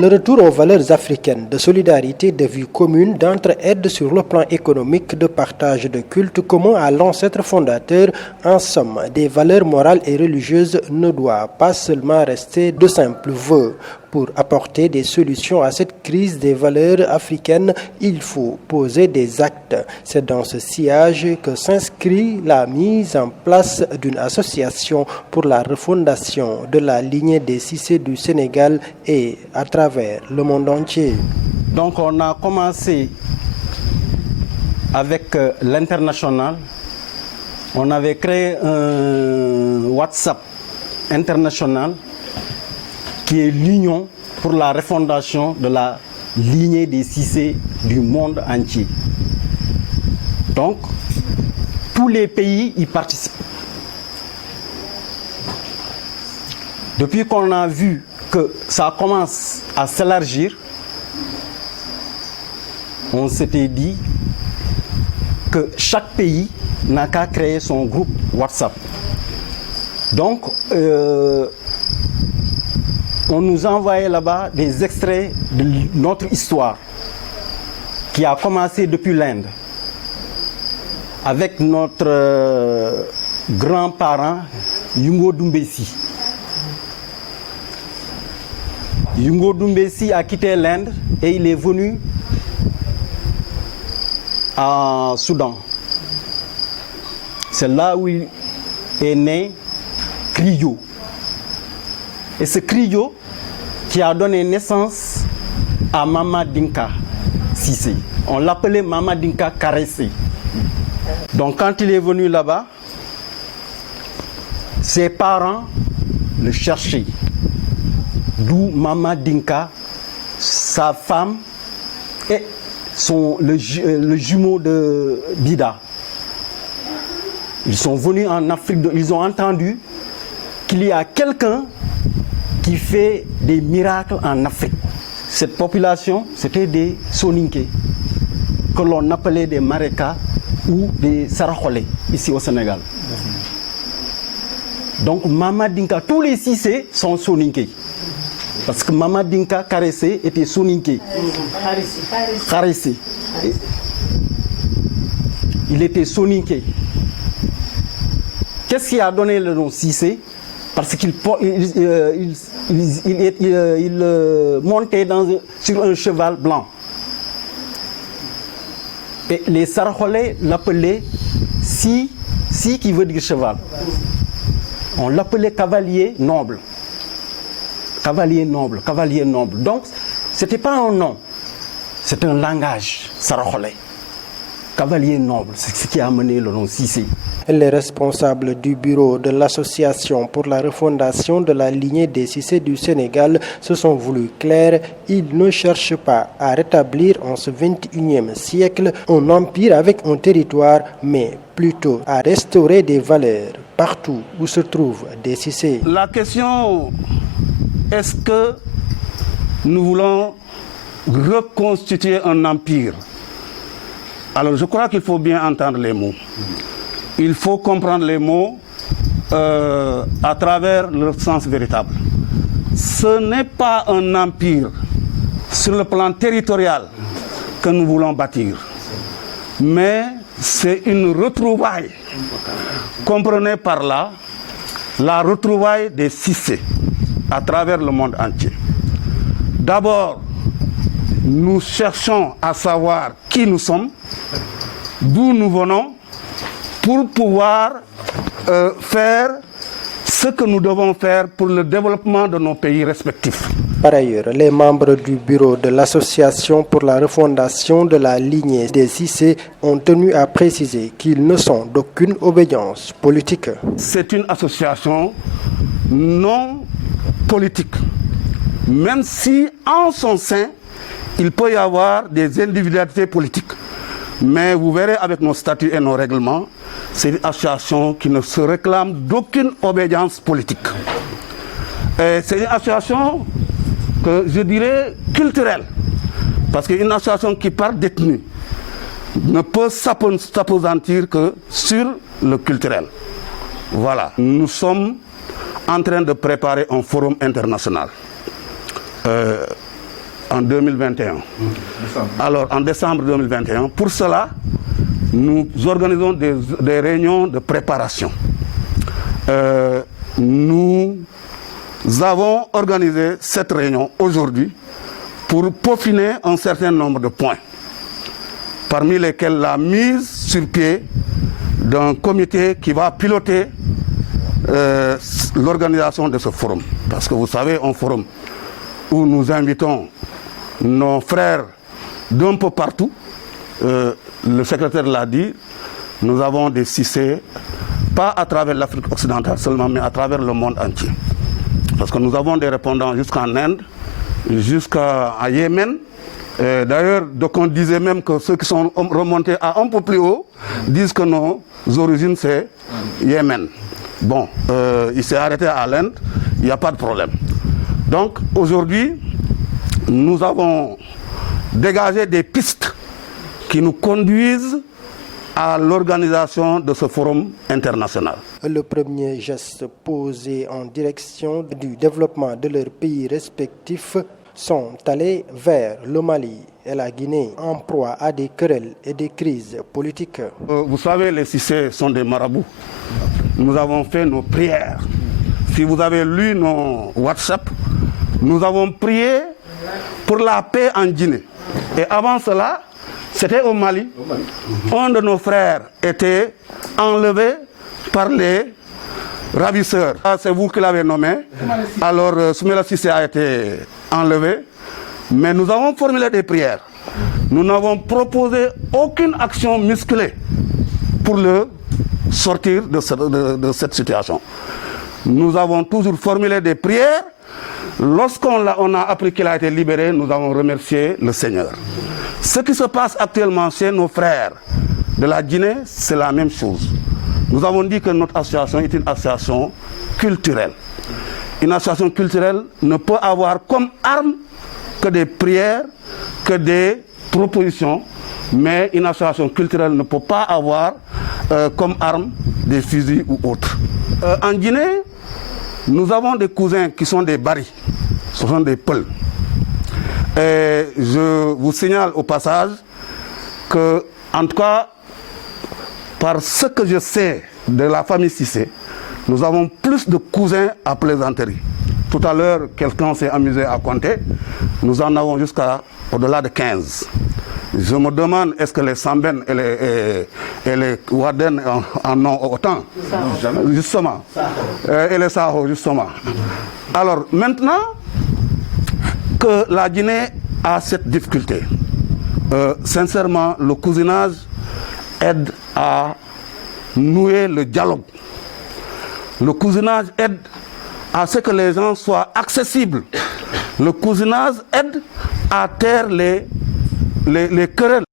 Le retour aux valeurs africaines de solidarité, de vie commune, d'entraide sur le plan économique, de partage de culte commun à l'ancêtre fondateur, en somme, des valeurs morales et religieuses ne doit pas seulement rester de simples vœux. Pour apporter des solutions à cette crise des valeurs africaines, il faut poser des actes. C'est dans ce sillage que s'inscrit la mise en place d'une association pour la refondation de la lignée des Cissé du Sénégal et à travers le monde entier. Donc on a commencé avec l'international. On avait créé un WhatsApp international qui est l'union pour la refondation de la lignée des Cissé du monde entier. Donc, tous les pays y participent. Depuis qu'on a vu que ça commence à s'élargir, on s'était dit que chaque pays n'a qu'à créer son groupe WhatsApp. Donc, on nous envoyait là-bas des extraits de notre histoire qui a commencé depuis l'Inde avec notre grand-parent Yungo Doumbessi. Yungo Doumbessi a quitté l'Inde et il est venu en Soudan. C'est là où il est né Krio. Et ce Krio qui a donné naissance à Mama Dinka Cissé. On l'appelait Mama Dinka Caressé. Donc quand il est venu là-bas, ses parents le cherchaient. D'où Mama Dinka, sa femme et le jumeau de Bida. Ils sont venus en Afrique, ils ont entendu qu'il y a quelqu'un qui fait des miracles en Afrique. Cette population, c'était des Soninké, que l'on appelait des Mareka ou des Sarakholé, ici au Sénégal. Donc Mama Dinka, tous les Cissé sont Soninké. Parce que Mama Dinka Caressé était Soninké. Caressé. Il était Soninké. Qu'est-ce qui a donné le nom Cissé? Parce qu'il montait sur un cheval blanc. Et les Sarakholais l'appelaient Si qui veut dire cheval. On l'appelait cavalier noble. Cavalier noble, cavalier noble. Donc, ce n'était pas un nom, c'est un langage Sarakholais. Cavalier noble, c'est ce qui a amené le nom Cissé. Les responsables du bureau de l'association pour la refondation de la lignée des Cissé du Sénégal se sont voulus clairs. Ils ne cherchent pas à rétablir en ce 21e siècle un empire avec un territoire, mais plutôt à restaurer des valeurs partout où se trouvent des Cissé. La question, est-ce que nous voulons reconstituer un empire? Alors je crois qu'il faut bien entendre les mots. Il faut comprendre les mots à travers leur sens véritable. Ce n'est pas un empire sur le plan territorial que nous voulons bâtir, mais c'est une retrouvaille. Comprenez par là la retrouvaille des Cissé à travers le monde entier. D'abord, nous cherchons à savoir qui nous sommes, d'où nous venons, pour pouvoir faire ce que nous devons faire pour le développement de nos pays respectifs. Par ailleurs, les membres du bureau de l'association pour la refondation de la lignée des Cissé ont tenu à préciser qu'ils ne sont d'aucune obédience politique. C'est une association non politique, même si en son sein, il peut y avoir des individualités politiques. Mais vous verrez avec nos statuts et nos règlements, c'est une association qui ne se réclame d'aucune obédience politique. C'est une association que je dirais culturelle, parce qu'une association qui part détenue ne peut s'appesantir que sur le culturel. Voilà, nous sommes en train de préparer un forum international. en 2021. Alors, en décembre 2021, pour cela, nous organisons des réunions de préparation. Nous avons organisé cette réunion aujourd'hui pour peaufiner un certain nombre de points, parmi lesquels la mise sur pied d'un comité qui va piloter l'organisation de ce forum. Parce que vous savez, un forum où nous invitons nos frères d'un peu partout, le secrétaire l'a dit, nous avons des Cissé, pas à travers l'Afrique occidentale seulement, mais à travers le monde entier. Parce que nous avons des répondants jusqu'en Inde, jusqu'à Yémen. D'ailleurs, donc on disait même que ceux qui sont remontés à un peu plus haut disent que nos origines c'est Yémen. Bon, il s'est arrêté à l'Inde, il n'y a pas de problème. Donc aujourd'hui, nous avons dégagé des pistes qui nous conduisent à l'organisation de ce forum international. Le premier geste posé en direction du développement de leurs pays respectifs sont allés vers le Mali et la Guinée en proie à des querelles et des crises politiques. Vous savez, les Cissé sont des marabouts. Nous avons fait nos prières. Si vous avez lu nos WhatsApp, nous avons prié pour la paix en Guinée. Et avant cela, c'était au Mali. Un de nos frères était enlevé par les ravisseurs. C'est vous qui l'avez nommé. Alors, Soumaïla Cissé a été enlevé. Mais nous avons formulé des prières. Nous n'avons proposé aucune action musclée pour le sortir de cette situation. Nous avons toujours formulé des prières. Lorsqu'on a appris qu'il a été libéré, nous avons remercié le Seigneur. Ce qui se passe actuellement chez nos frères de la Guinée, c'est la même chose. Nous avons dit que notre association est une association culturelle. Une association culturelle ne peut avoir comme arme que des prières, que des propositions, mais une association culturelle ne peut pas avoir comme arme des fusils ou autres. En Guinée, nous avons des cousins qui sont des Bari, ce sont des Peuls. Et je vous signale au passage que, en tout cas, par ce que je sais de la famille Cissé, nous avons plus de cousins à plaisanterie. Tout à l'heure, quelqu'un s'est amusé à compter. Nous en avons jusqu'à au-delà de 15. Je me demande, est-ce que les Samben et les Waden en ont autant? Justement. Et les Saho, justement. Alors, maintenant que la Guinée a cette difficulté, sincèrement, le cousinage aide à nouer le dialogue. Le cousinage aide à ce que les gens soient accessibles. Le cousinage aide à taire les querelles.